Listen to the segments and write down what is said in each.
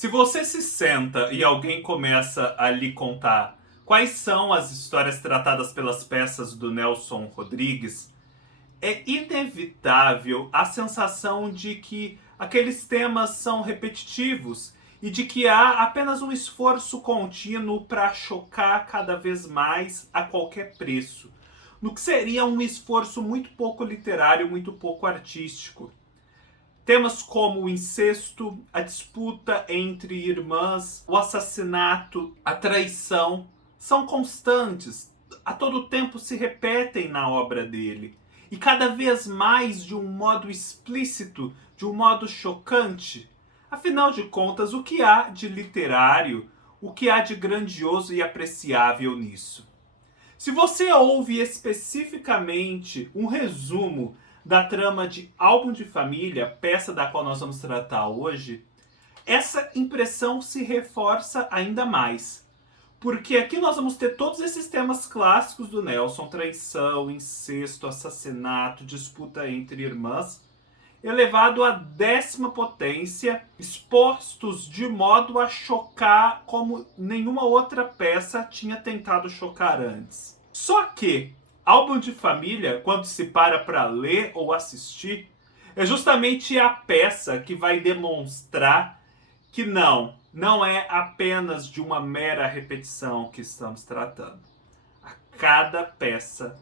Se você se senta e alguém começa a lhe contar quais são as histórias tratadas pelas peças do Nelson Rodrigues, é inevitável a sensação de que aqueles temas são repetitivos e de que há apenas um esforço contínuo para chocar cada vez mais a qualquer preço, no que seria um esforço muito pouco literário, muito pouco artístico. Temas como o incesto, a disputa entre irmãs, o assassinato, a traição são constantes, a todo tempo se repetem na obra dele. E cada vez mais de um modo explícito, de um modo chocante. Afinal de contas, o que há de literário, o que há de grandioso e apreciável nisso? Se você ouve especificamente um resumo da trama de Álbum de Família, peça da qual nós vamos tratar hoje, essa impressão se reforça ainda mais. Porque aqui nós vamos ter todos esses temas clássicos do Nelson: traição, incesto, assassinato, disputa entre irmãs, elevado à 10ª potência, expostos de modo a chocar como nenhuma outra peça tinha tentado chocar antes. Só que Álbum de Família, quando se para ler ou assistir, é justamente a peça que vai demonstrar que não é apenas de uma mera repetição que estamos tratando. A cada peça,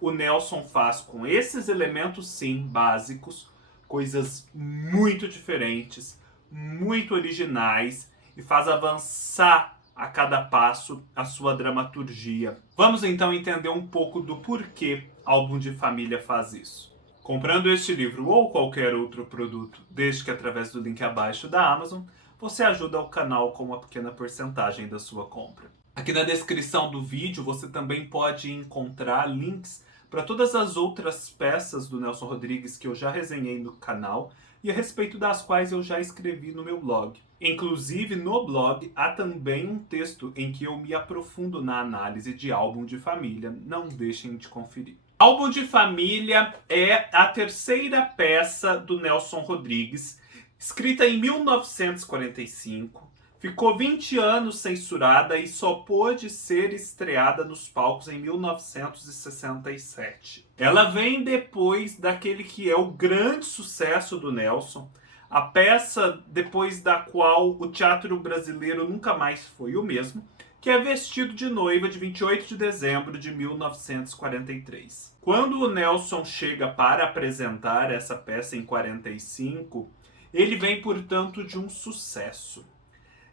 o Nelson faz com esses elementos, sim, básicos, coisas muito diferentes, muito originais e faz avançar a cada passo a sua dramaturgia. Vamos então entender um pouco do porquê Álbum de Família faz isso. Comprando este livro ou qualquer outro produto, desde que através do link abaixo da Amazon, você ajuda o canal com uma pequena porcentagem da sua compra. Aqui na descrição do vídeo você também pode encontrar links para todas as outras peças do Nelson Rodrigues que eu já resenhei no canal e a respeito das quais eu já escrevi no meu blog. Inclusive, no blog há também um texto em que eu me aprofundo na análise de Álbum de Família. Não deixem de conferir. Álbum de Família é a terceira peça do Nelson Rodrigues, escrita em 1945. Ficou 20 anos censurada e só pôde ser estreada nos palcos em 1967. Ela vem depois daquele que é o grande sucesso do Nelson, a peça depois da qual o teatro brasileiro nunca mais foi o mesmo, que é Vestido de Noiva, de 28 de dezembro de 1943. Quando o Nelson chega para apresentar essa peça em 45, ele vem, portanto, de um sucesso.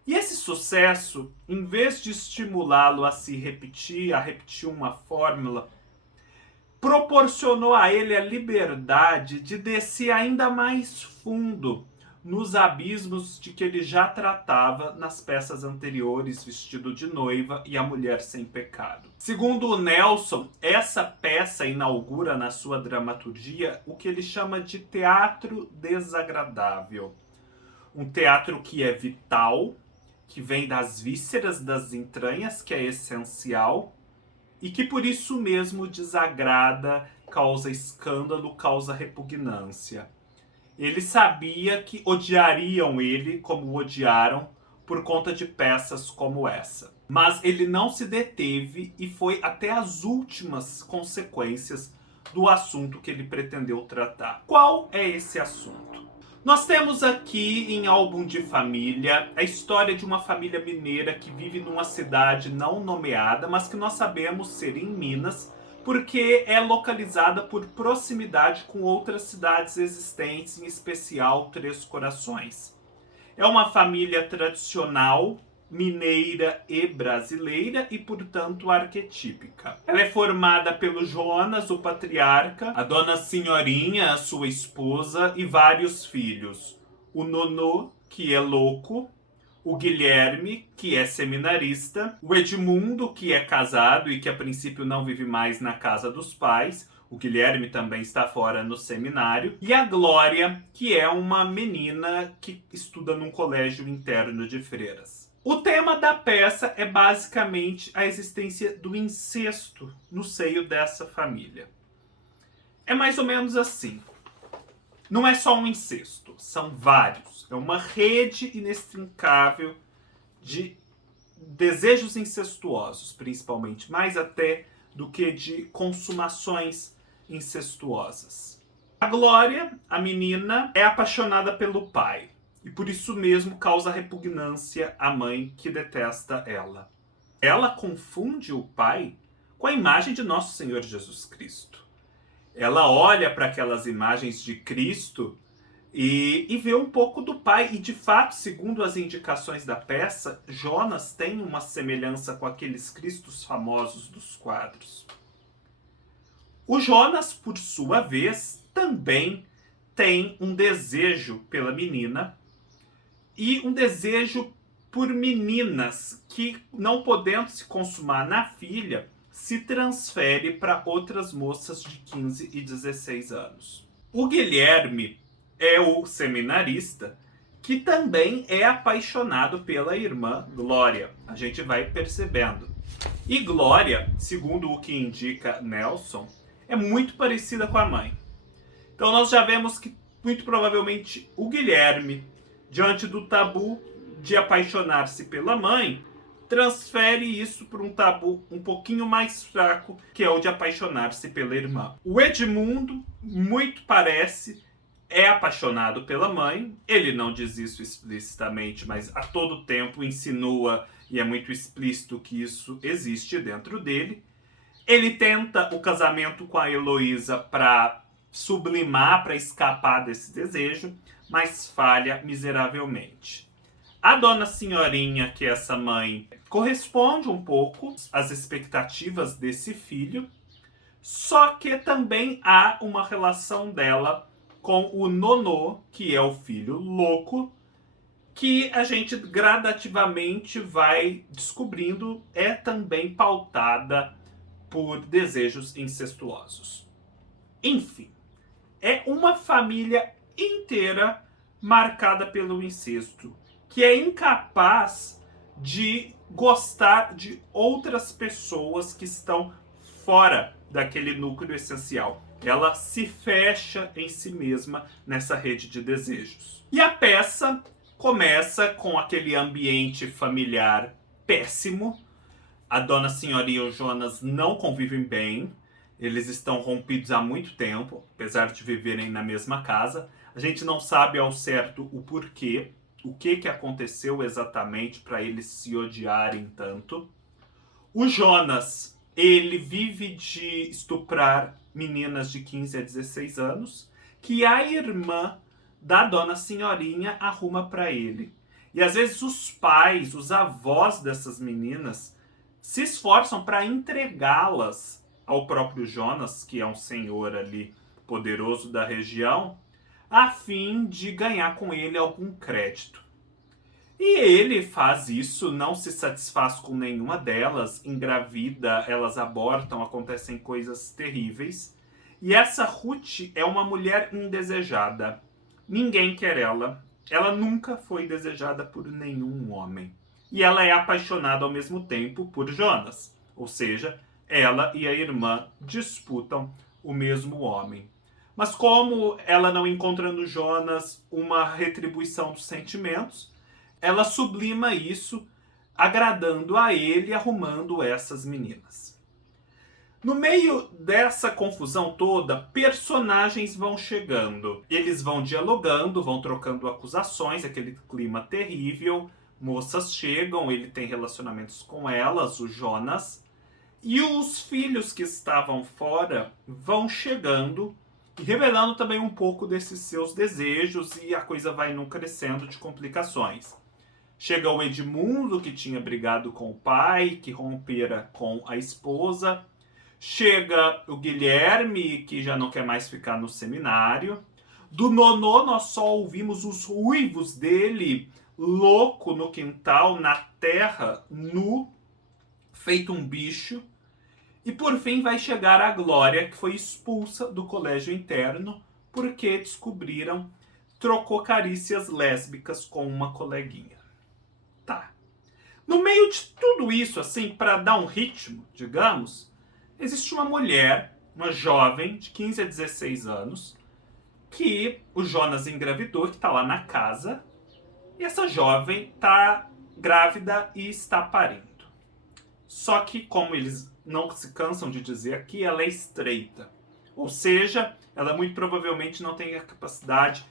E esse sucesso, em vez de estimulá-lo a se repetir, a repetir uma fórmula, proporcionou a ele a liberdade de descer ainda mais fundo nos abismos de que ele já tratava nas peças anteriores, Vestido de Noiva e A Mulher Sem Pecado. Segundo o Nelson, essa peça inaugura na sua dramaturgia o que ele chama de teatro desagradável. Um teatro que é vital, que vem das vísceras, das entranhas, que é essencial, e que por isso mesmo desagrada, causa escândalo, causa repugnância. Ele sabia que odiariam ele como o odiaram por conta de peças como essa. Mas ele não se deteve e foi até as últimas consequências do assunto que ele pretendeu tratar. Qual é esse assunto? Nós temos aqui em Álbum de Família a história de uma família mineira que vive numa cidade não nomeada, mas que nós sabemos ser em Minas, porque é localizada por proximidade com outras cidades existentes, em especial Três Corações. É uma família tradicional, mineira e brasileira e, portanto, arquetípica. Ela é formada pelo Jonas, o patriarca, a dona Senhorinha, a sua esposa, e vários filhos. O Nonô, que é louco, o Guilherme, que é seminarista, o Edmundo, que é casado e que a princípio não vive mais na casa dos pais, o Guilherme também está fora no seminário, e a Glória, que é uma menina que estuda num colégio interno de freiras. O tema da peça é basicamente a existência do incesto no seio dessa família. É mais ou menos assim. Não é só um incesto, são vários. É uma rede inextricável de desejos incestuosos, principalmente, mais até do que de consumações incestuosas. A Glória, a menina, é apaixonada pelo pai e por isso mesmo causa repugnância à mãe, que detesta ela. Ela confunde o pai com a imagem de nosso Senhor Jesus Cristo. Ela olha para aquelas imagens de Cristo e vê um pouco do pai. E de fato, segundo as indicações da peça, Jonas tem uma semelhança com aqueles Cristos famosos dos quadros. O Jonas, por sua vez, também tem um desejo pela menina e um desejo por meninas que, não podendo se consumar na filha, se transfere para outras moças de 15 e 16 anos. O Guilherme é o seminarista que também é apaixonado pela irmã Glória. A gente vai percebendo. E Glória, segundo o que indica Nelson, é muito parecida com a mãe. Então nós já vemos que muito provavelmente o Guilherme, diante do tabu de apaixonar-se pela mãe, transfere isso para um tabu um pouquinho mais fraco, que é o de apaixonar-se pela irmã. O Edmundo, muito parece, é apaixonado pela mãe. Ele não diz isso explicitamente, mas a todo tempo insinua, e é muito explícito que isso existe dentro dele. Ele tenta o casamento com a Heloísa para sublimar, para escapar desse desejo, mas falha miseravelmente. A Dona Senhorinha, que é essa mãe, corresponde um pouco às expectativas desse filho, só que também há uma relação dela com o Nonô, que é o filho louco, que a gente gradativamente vai descobrindo é também pautada por desejos incestuosos. Enfim, é uma família inteira marcada pelo incesto, que é incapaz de gostar de outras pessoas que estão fora daquele núcleo essencial. Ela se fecha em si mesma nessa rede de desejos. E a peça começa com aquele ambiente familiar péssimo. A Dona Senhorinha e o Jonas não convivem bem. Eles estão rompidos há muito tempo, apesar de viverem na mesma casa. A gente não sabe ao certo o porquê, o que aconteceu exatamente para eles se odiarem tanto. O Jonas, ele vive de estuprar meninas de 15 a 16 anos, que a irmã da Dona Senhorinha arruma para ele. E às vezes os pais, os avós dessas meninas, se esforçam para entregá-las ao próprio Jonas, que é um senhor ali poderoso da região, a fim de ganhar com ele algum crédito. E ele faz isso, não se satisfaz com nenhuma delas, engravida, elas abortam, acontecem coisas terríveis. E essa Ruth é uma mulher indesejada. Ninguém quer ela. Ela nunca foi desejada por nenhum homem. E ela é apaixonada ao mesmo tempo por Jonas. Ou seja, ela e a irmã disputam o mesmo homem. Mas como ela não encontra no Jonas uma retribuição dos sentimentos, ela sublima isso, agradando a ele e arrumando essas meninas. No meio dessa confusão toda, personagens vão chegando. Eles vão dialogando, vão trocando acusações, aquele clima terrível. Moças chegam, ele tem relacionamentos com elas, o Jonas. E os filhos que estavam fora vão chegando, revelando também um pouco desses seus desejos, e a coisa vai num crescendo de complicações. Chega o Edmundo, que tinha brigado com o pai, que rompera com a esposa. Chega o Guilherme, que já não quer mais ficar no seminário. Do Nonô, nós só ouvimos os ruivos dele, louco no quintal, na terra, nu, feito um bicho. E por fim vai chegar a Glória, que foi expulsa do colégio interno porque descobriram trocou carícias lésbicas com uma coleguinha. Tá. No meio de tudo isso, assim, para dar um ritmo, digamos, existe uma mulher, uma jovem de 15 a 16 anos, que o Jonas engravidou, que está lá na casa, e essa jovem está grávida e está parindo. Só que, como eles não se cansam de dizer aqui, ela é estreita. Ou seja, ela muito provavelmente não tem a capacidade,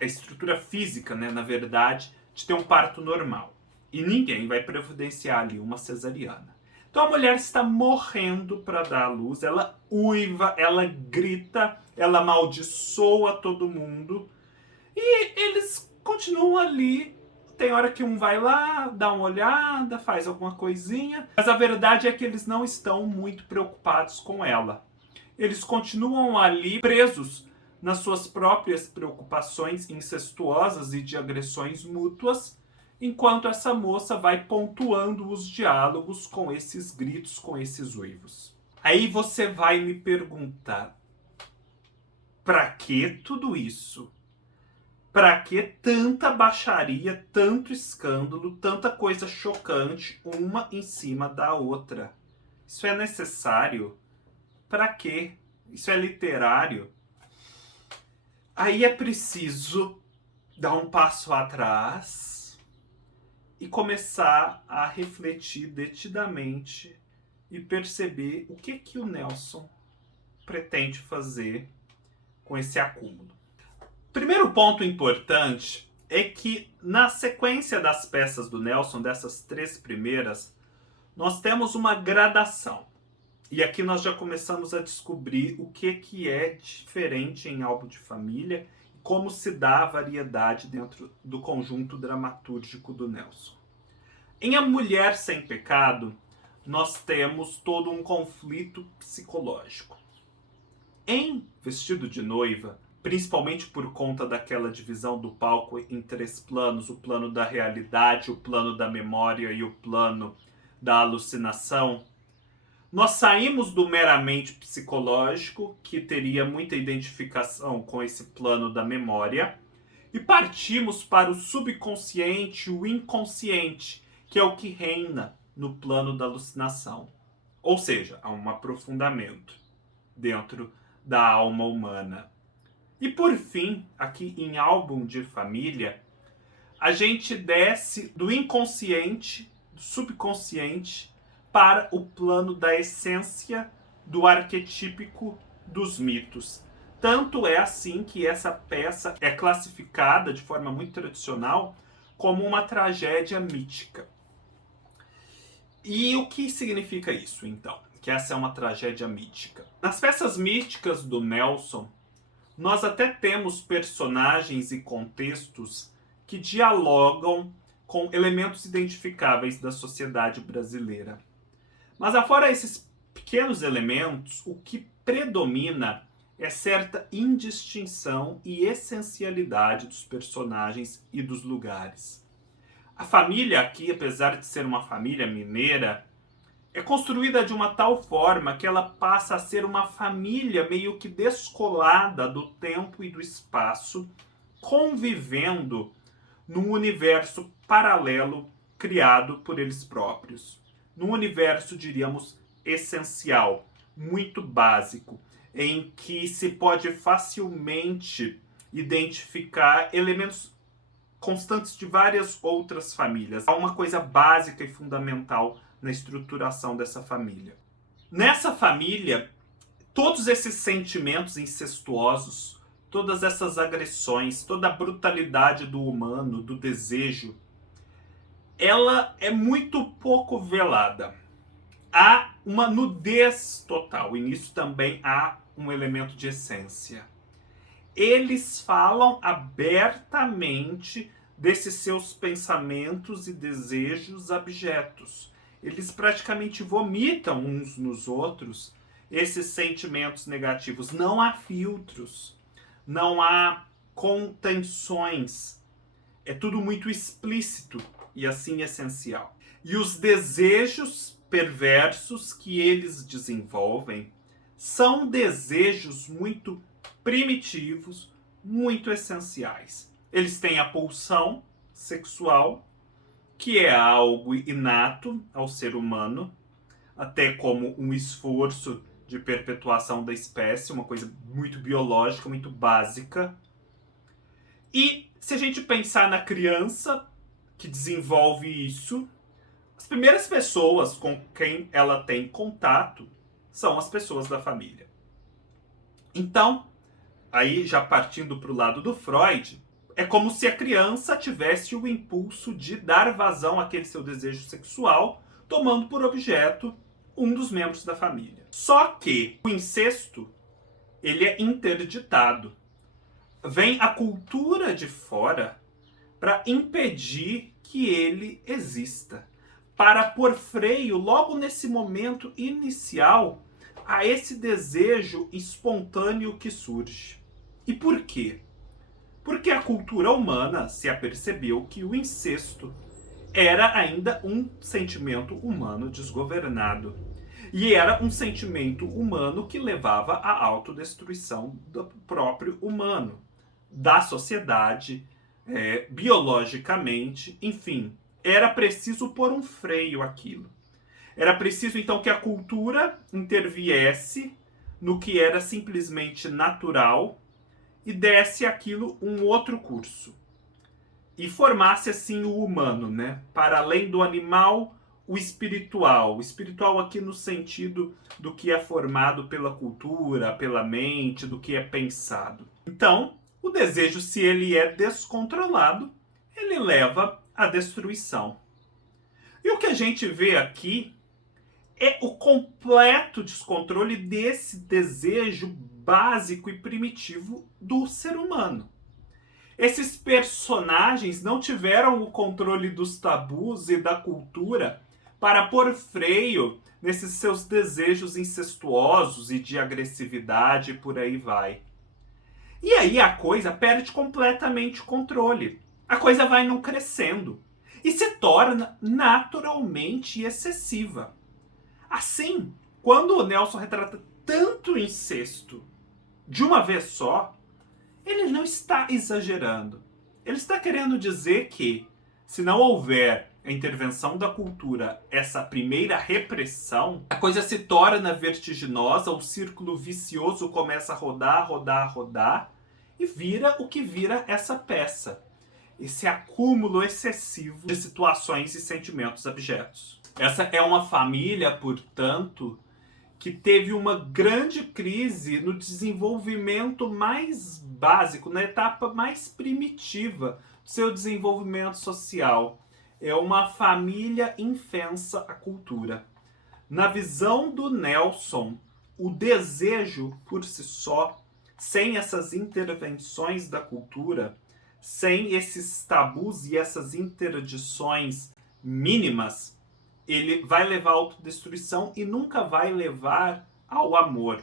a estrutura física, né, na verdade, de ter um parto normal. E ninguém vai providenciar ali uma cesariana. Então a mulher está morrendo para dar à luz, ela uiva, ela grita, ela amaldiçoa todo mundo. E eles continuam ali. Tem hora que um vai lá, dá uma olhada, faz alguma coisinha. Mas a verdade é que eles não estão muito preocupados com ela. Eles continuam ali presos nas suas próprias preocupações incestuosas e de agressões mútuas, enquanto essa moça vai pontuando os diálogos com esses gritos, com esses uivos. Aí você vai me perguntar, pra que tudo isso? Pra que tanta baixaria, tanto escândalo, tanta coisa chocante, uma em cima da outra? Isso é necessário? Pra quê? Isso é literário? Aí é preciso dar um passo atrás e começar a refletir detidamente e perceber o que o Nelson pretende fazer com esse acúmulo. Primeiro ponto importante é que, na sequência das peças do Nelson, dessas 3 primeiras, nós temos uma gradação. E aqui nós já começamos a descobrir o que é diferente em álbum de família e como se dá a variedade dentro do conjunto dramatúrgico do Nelson. Em A Mulher Sem Pecado, nós temos todo um conflito psicológico. Em Vestido de Noiva, principalmente por conta daquela divisão do palco em 3 planos, o plano da realidade, o plano da memória e o plano da alucinação, nós saímos do meramente psicológico, que teria muita identificação com esse plano da memória, e partimos para o subconsciente, o inconsciente, que é o que reina no plano da alucinação. Ou seja, há um aprofundamento dentro da alma humana. E por fim, aqui em Álbum de Família, a gente desce do inconsciente, do subconsciente, para o plano da essência do arquetípico dos mitos. Tanto é assim que essa peça é classificada de forma muito tradicional como uma tragédia mítica. E o que significa isso, então? Que essa é uma tragédia mítica. Nas peças míticas do Nelson, nós até temos personagens e contextos que dialogam com elementos identificáveis da sociedade brasileira. Mas afora esses pequenos elementos, o que predomina é certa indistinção e essencialidade dos personagens e dos lugares. A família aqui, apesar de ser uma família mineira, é construída de uma tal forma que ela passa a ser uma família meio que descolada do tempo e do espaço, convivendo num universo paralelo criado por eles próprios. Num universo, diríamos, essencial, muito básico, em que se pode facilmente identificar elementos constantes de várias outras famílias. Há uma coisa básica e fundamental na estruturação dessa família. Nessa família, todos esses sentimentos incestuosos, todas essas agressões, toda a brutalidade do humano, do desejo, ela é muito pouco velada. Há uma nudez total, e nisso também há um elemento de essência. Eles falam abertamente desses seus pensamentos e desejos abjetos. Eles praticamente vomitam uns nos outros esses sentimentos negativos. Não há filtros, não há contenções. É tudo muito explícito e assim essencial. E os desejos perversos que eles desenvolvem são desejos muito primitivos, muito essenciais. Eles têm a pulsão sexual, que é algo inato ao ser humano, até como um esforço de perpetuação da espécie, uma coisa muito biológica, muito básica. E se a gente pensar na criança que desenvolve isso, as primeiras pessoas com quem ela tem contato são as pessoas da família. Então, aí já partindo para o lado do Freud, é como se a criança tivesse o impulso de dar vazão àquele seu desejo sexual, tomando por objeto um dos membros da família. Só que o incesto, ele é interditado. Vem a cultura de fora para impedir que ele exista, para pôr freio logo nesse momento inicial a esse desejo espontâneo que surge. E por quê? Porque a cultura humana se apercebeu que o incesto era ainda um sentimento humano desgovernado. E era um sentimento humano que levava à autodestruição do próprio humano, da sociedade, biologicamente, enfim. Era preciso pôr um freio àquilo. Era preciso, então, que a cultura interviesse no que era simplesmente natural e desse aquilo um outro curso. E formasse, assim, o humano, né? Para além do animal, o espiritual. O espiritual aqui no sentido do que é formado pela cultura, pela mente, do que é pensado. Então, o desejo, se ele é descontrolado, ele leva à destruição. E o que a gente vê aqui é o completo descontrole desse desejo básico e primitivo do ser humano. Esses personagens não tiveram o controle dos tabus e da cultura para pôr freio nesses seus desejos incestuosos e de agressividade e por aí vai. E aí a coisa perde completamente o controle. A coisa vai não crescendo e se torna naturalmente excessiva. Assim, quando o Nelson retrata tanto incesto de uma vez só, ele não está exagerando. Ele está querendo dizer que, se não houver a intervenção da cultura, essa primeira repressão, a coisa se torna vertiginosa, o círculo vicioso começa a rodar, rodar, rodar, e vira o que vira essa peça. Esse acúmulo excessivo de situações e sentimentos abjetos. Essa é uma família, portanto, que teve uma grande crise no desenvolvimento mais básico, na etapa mais primitiva do seu desenvolvimento social. É uma família infensa à cultura. Na visão do Nelson, o desejo por si só, sem essas intervenções da cultura, sem esses tabus e essas interdições mínimas, ele vai levar à autodestruição e nunca vai levar ao amor.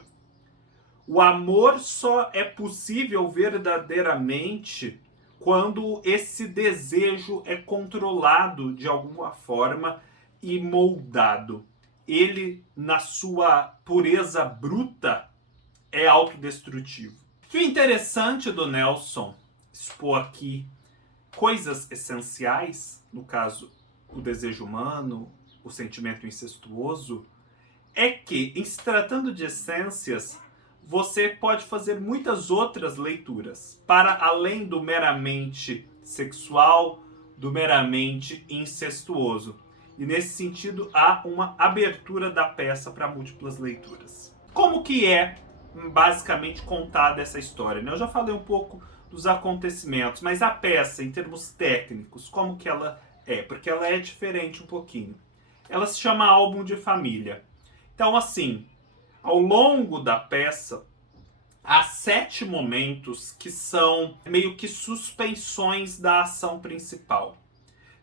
O amor só é possível verdadeiramente quando esse desejo é controlado de alguma forma e moldado. Ele, na sua pureza bruta, é autodestrutivo. E o interessante do Nelson expor aqui coisas essenciais, no caso, o desejo humano, o sentimento incestuoso, é que, em se tratando de essências, você pode fazer muitas outras leituras, para além do meramente sexual, do meramente incestuoso. E nesse sentido, há uma abertura da peça para múltiplas leituras. Como que é, basicamente, contada essa história, né? Eu já falei um pouco dos acontecimentos, mas a peça, em termos técnicos, como que ela é? Porque ela é diferente um pouquinho. Ela se chama Álbum de Família. Então, assim, ao longo da peça, há 7 momentos que são meio que suspensões da ação principal.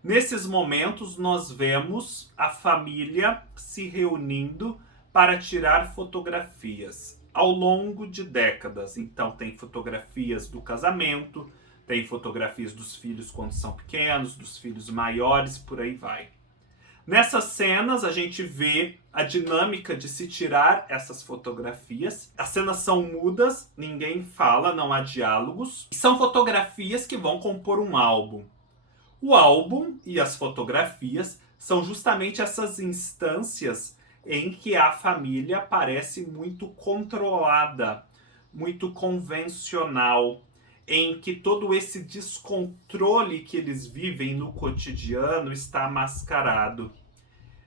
Nesses momentos, nós vemos a família se reunindo para tirar fotografias ao longo de décadas. Então, tem fotografias do casamento, tem fotografias dos filhos quando são pequenos, dos filhos maiores, por aí vai. Nessas cenas, a gente vê a dinâmica de se tirar essas fotografias. As cenas são mudas, ninguém fala, não há diálogos. São fotografias que vão compor um álbum. O álbum e as fotografias são justamente essas instâncias em que a família parece muito controlada, muito convencional, em que todo esse descontrole que eles vivem no cotidiano está mascarado.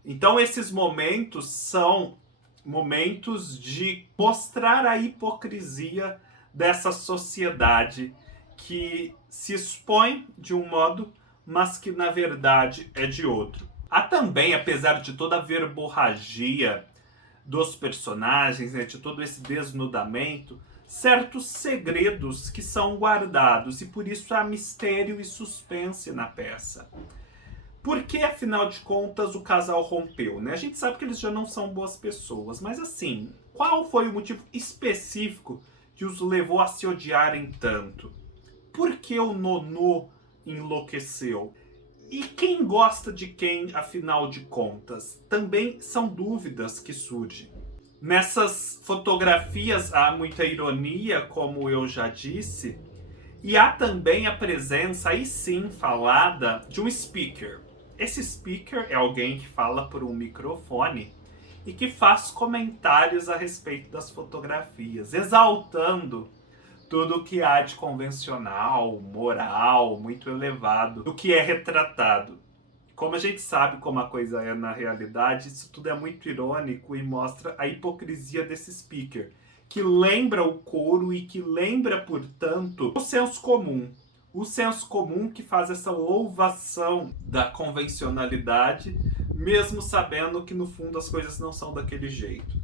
Então, esses momentos são momentos de mostrar a hipocrisia dessa sociedade que se expõe de um modo, mas que na verdade é de outro. Há também, apesar de toda a verborragia dos personagens, né, de todo esse desnudamento, certos segredos que são guardados, e por isso há mistério e suspense na peça. Por que, afinal de contas, o casal rompeu, né? A gente sabe que eles já não são boas pessoas, mas assim, qual foi o motivo específico que os levou a se odiarem tanto? Por que o Nonô enlouqueceu? E quem gosta de quem, afinal de contas? Também são dúvidas que surgem. Nessas fotografias há muita ironia, como eu já disse, e há também a presença, aí sim falada, de um speaker. Esse speaker é alguém que fala por um microfone e que faz comentários a respeito das fotografias, exaltando tudo que há de convencional, moral, muito elevado, do que é retratado. Como a gente sabe como a coisa é na realidade, isso tudo é muito irônico e mostra a hipocrisia desse speaker, que lembra o coro e que lembra, portanto, o senso comum. O senso comum que faz essa louvação da convencionalidade, mesmo sabendo que no fundo as coisas não são daquele jeito.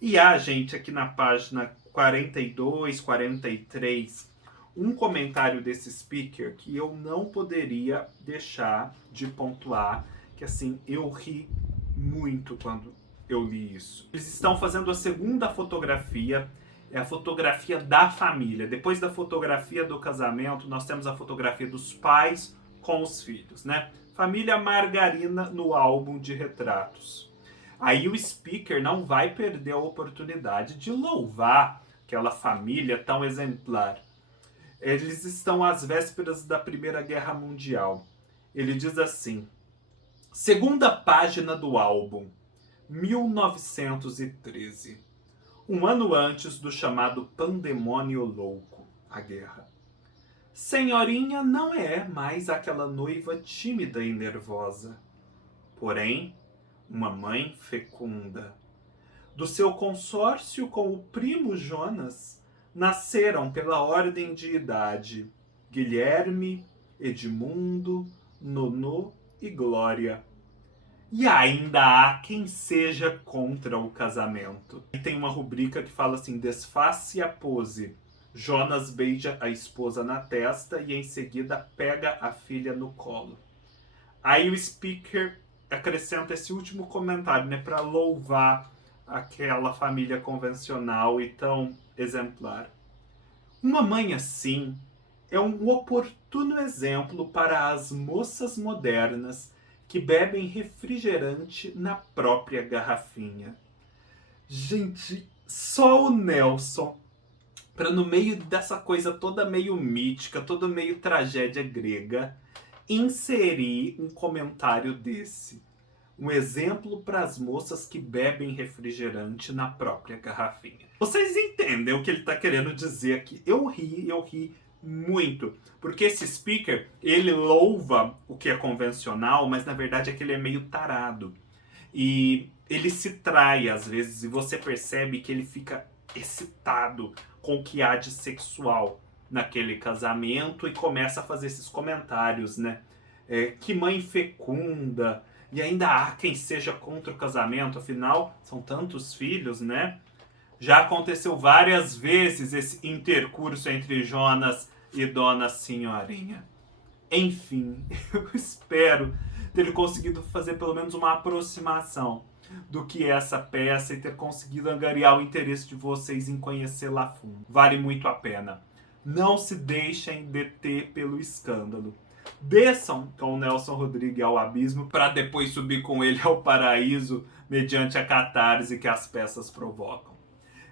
E há, gente, aqui na página 42, 43, um comentário desse speaker que eu não poderia deixar de pontuar, que assim, eu ri muito quando eu li isso. Eles estão fazendo a segunda fotografia, é a fotografia da família. Depois da fotografia do casamento, nós temos a fotografia dos pais com os filhos, né? Família Margarina no álbum de retratos. Aí o speaker não vai perder a oportunidade de louvar aquela família tão exemplar. Eles estão às vésperas da Primeira Guerra Mundial. Ele diz assim: segunda página do álbum, 1913. Um ano antes do chamado Pandemônio Louco, a guerra. Senhorinha não é mais aquela noiva tímida e nervosa. Porém, uma mãe fecunda. Do seu consórcio com o primo Jonas, nasceram pela ordem de idade Guilherme, Edmundo, Nonô e Glória. E ainda há quem seja contra o casamento. E tem uma rubrica que fala assim: desface a pose. Jonas beija a esposa na testa e em seguida pega a filha no colo. Aí o speaker acrescenta esse último comentário, né, para louvar aquela família convencional e tão exemplar. Uma mãe assim é um oportuno exemplo para as moças modernas que bebem refrigerante na própria garrafinha. Gente, só o Nelson, para no meio dessa coisa toda meio mítica, toda meio tragédia grega, inserir um comentário desse. Um exemplo para as moças que bebem refrigerante na própria garrafinha. Vocês entendem o que ele está querendo dizer aqui? Eu ri muito. Porque esse speaker, ele louva o que é convencional, mas na verdade é que ele é meio tarado. E ele se trai às vezes, e você percebe que ele fica excitado com o que há de sexual naquele casamento e começa a fazer esses comentários, né? Que mãe fecunda, e ainda há quem seja contra o casamento, afinal, são tantos filhos, né? Já aconteceu várias vezes esse intercurso entre Jonas e Dona Senhorinha. Enfim, eu espero ter conseguido fazer pelo menos uma aproximação do que é essa peça e ter conseguido angariar o interesse de vocês em conhecê-la a fundo. Vale muito a pena. Não se deixem deter pelo escândalo. Desçam com o Nelson Rodrigues ao abismo para depois subir com ele ao paraíso mediante a catarse que as peças provocam.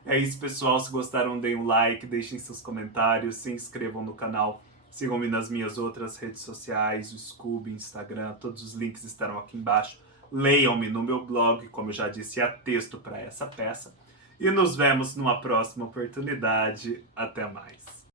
É isso, pessoal. Se gostaram, deem um like, deixem seus comentários, se inscrevam no canal, sigam-me nas minhas outras redes sociais, o Scooby, Instagram, todos os links estarão aqui embaixo. Leiam-me no meu blog, como eu já disse, há texto para essa peça. E nos vemos numa próxima oportunidade. Até mais.